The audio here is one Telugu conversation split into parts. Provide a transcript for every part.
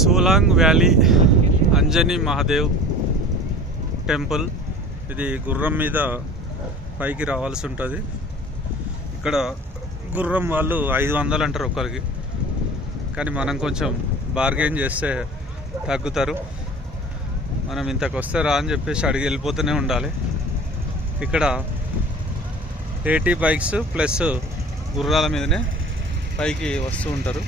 Solang valley Anjani Mahadev temple. ఇది గుర్రం మీద పైకి రావాల్సి ఉంటుంది. ఇక్కడ గుర్రం వాళ్ళు 500 అంటారు ఒకరికి, కానీ మనం కొంచెం బార్గెన్ చేస్తే తగ్గుతారు. మనం ఇంతకు వస్తే రా అని చెప్పేసి అడిగి వెళ్ళిపోతూనే ఉండాలి. ఇక్కడ 80 బైక్స్ ప్లస్ గుర్రాల మీదనే పైకి వస్తూ ఉంటారు.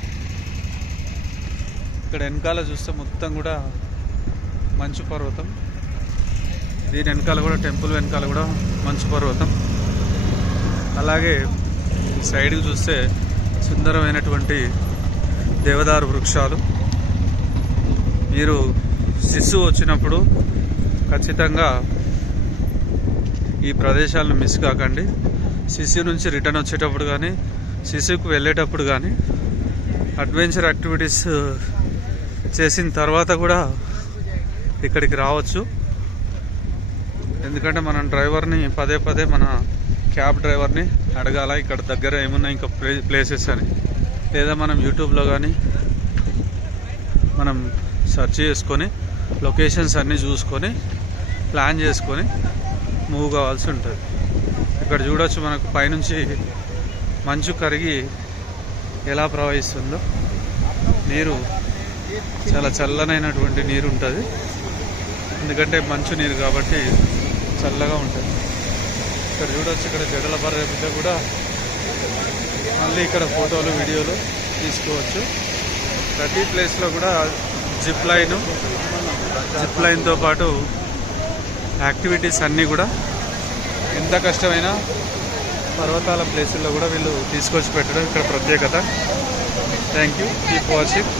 ఇక్కడ వెనకాల చూస్తే మొత్తం కూడా మంచు పర్వతం. దీని వెనకాల కూడా టెంపుల్ వెనకాల కూడా మంచు పర్వతం. అలాగే సైడ్కి చూస్తే సుందరమైనటువంటి దేవదారు వృక్షాలు. మీరు శిశువు వచ్చినప్పుడు ఖచ్చితంగా ఈ ప్రదేశాలను మిస్ కాకండి. శిశువు నుంచి రిటర్న్ వచ్చేటప్పుడు కానీ శిశువుకు వెళ్ళేటప్పుడు కానీ అడ్వెంచర్ యాక్టివిటీస్ చేసిన తర్వాత కూడా ఇక్కడికి రావచ్చు. ఎందుకంటే మనం డ్రైవర్ని పదే పదే మన క్యాబ్ డ్రైవర్ని అడగాల ఇక్కడ దగ్గర ఏమున్నా ఇంకా ప్లేసెస్ అని, లేదా మనం యూట్యూబ్లో కానీ మనం సెర్చ్ చేసుకొని లొకేషన్స్ అన్నీ చూసుకొని ప్లాన్ చేసుకొని మూవ్ కావాల్సి ఉంటుంది. ఇక్కడ చూడవచ్చు మనకు పైనుంచి మంచు కరిగి ఎలా ప్రవహిస్తుందో. నీరు చాలా చల్లనైనటువంటి నీరు ఉంటుంది, ఎందుకంటే మంచు నీరు కాబట్టి చల్లగా ఉంటుంది. ఇక్కడ చూడవచ్చు, ఇక్కడ జడల బర్రె బిడ్డ కూడా మళ్ళీ ఇక్కడ ఫోటోలు వీడియోలు తీసుకోవచ్చు. ప్రతి ప్లేస్లో కూడా జిప్ లైన్తో పాటు యాక్టివిటీస్ అన్నీ కూడా ఎంత కష్టమైనా పర్వతాల ప్లేసుల్లో కూడా వీళ్ళు తీసుకొచ్చి పెట్టడం ఇక్కడ ప్రత్యేకత. Thank you. Keep watching.